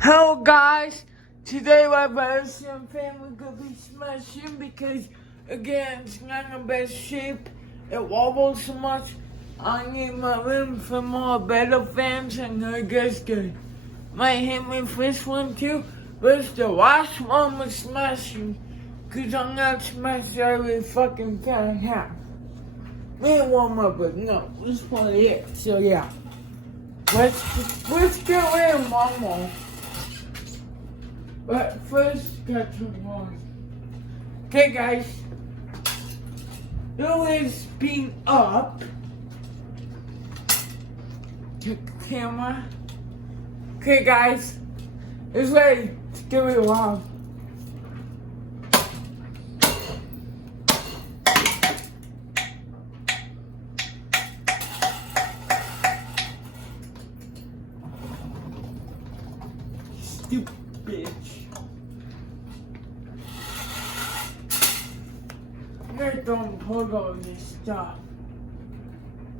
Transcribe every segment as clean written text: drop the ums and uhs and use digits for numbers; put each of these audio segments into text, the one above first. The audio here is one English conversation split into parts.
Hello guys, today my brothers and family gonna be smashing because again it's not in the best shape. It wobbles so much. I need my room for more better fans and I guess they might hit me first one too. But the last one was smashing because I'm not smashing every fucking fan I have. Maybe one more, but no, this one it. So yeah. Let's get in one more. But first, got to warn. Okay, guys. Who is being up? Check the camera. Okay, guys. It's ready. It's gonna be wild. Stupid bitch. I don't put all this stuff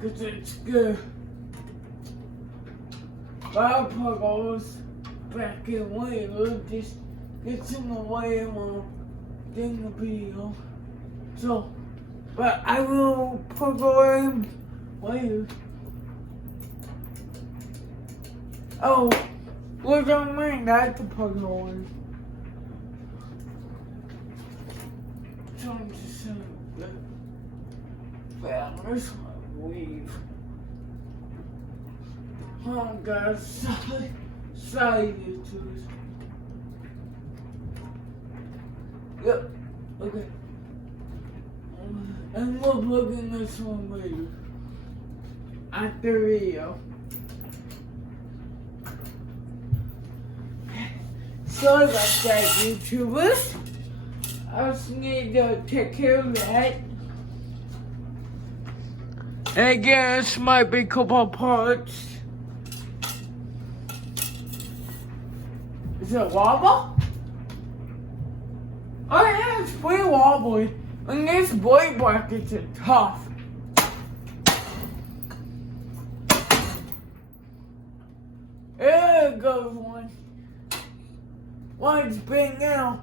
because it's good. But I'll put all this back in later. Just gets in the way of my thing video. So, but I will put all in later. Oh, what don't mind I have to put all in. Trying to say that this one leave. Oh God, sorry to this. Yep, okay. And we'll plug in this one later. After video. Sorry about that, YouTubers. I just need to take care of that. And again, this might be a couple of parts. Is it wobble? Oh yeah, it's pretty wobbly. And these blade brackets are tough. There goes one. One's big now.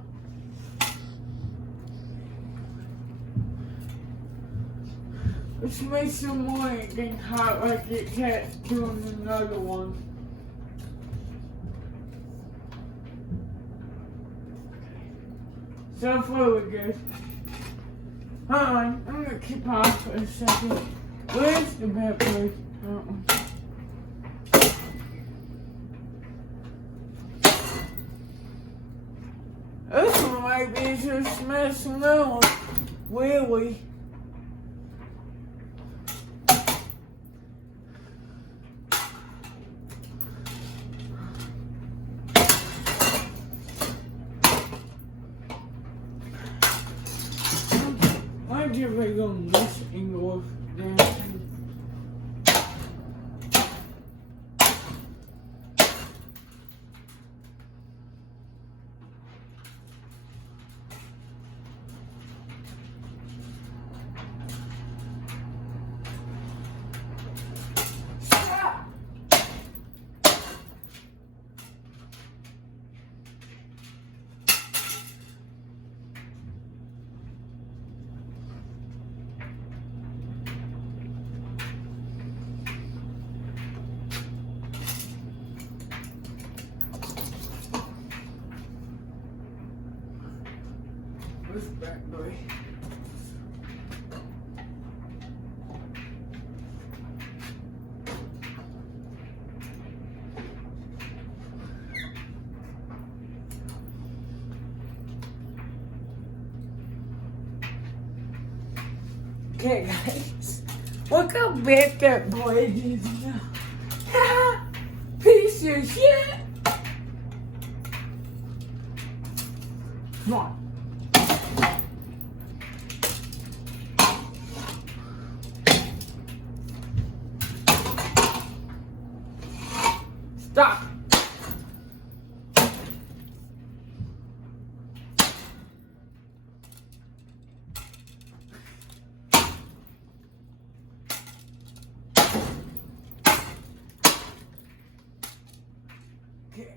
Let's make some more and get hot like it can't doing another one. So far we're good. Hold on, I'm gonna keep off for a second. Where's the bad boy? This one might be just smashing out. Really? Why did we go this angle there? Where's that boy? Okay, guys, look how big that blade is now. Piece of shit. Come on. Stop. Okay.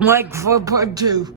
Like for part two.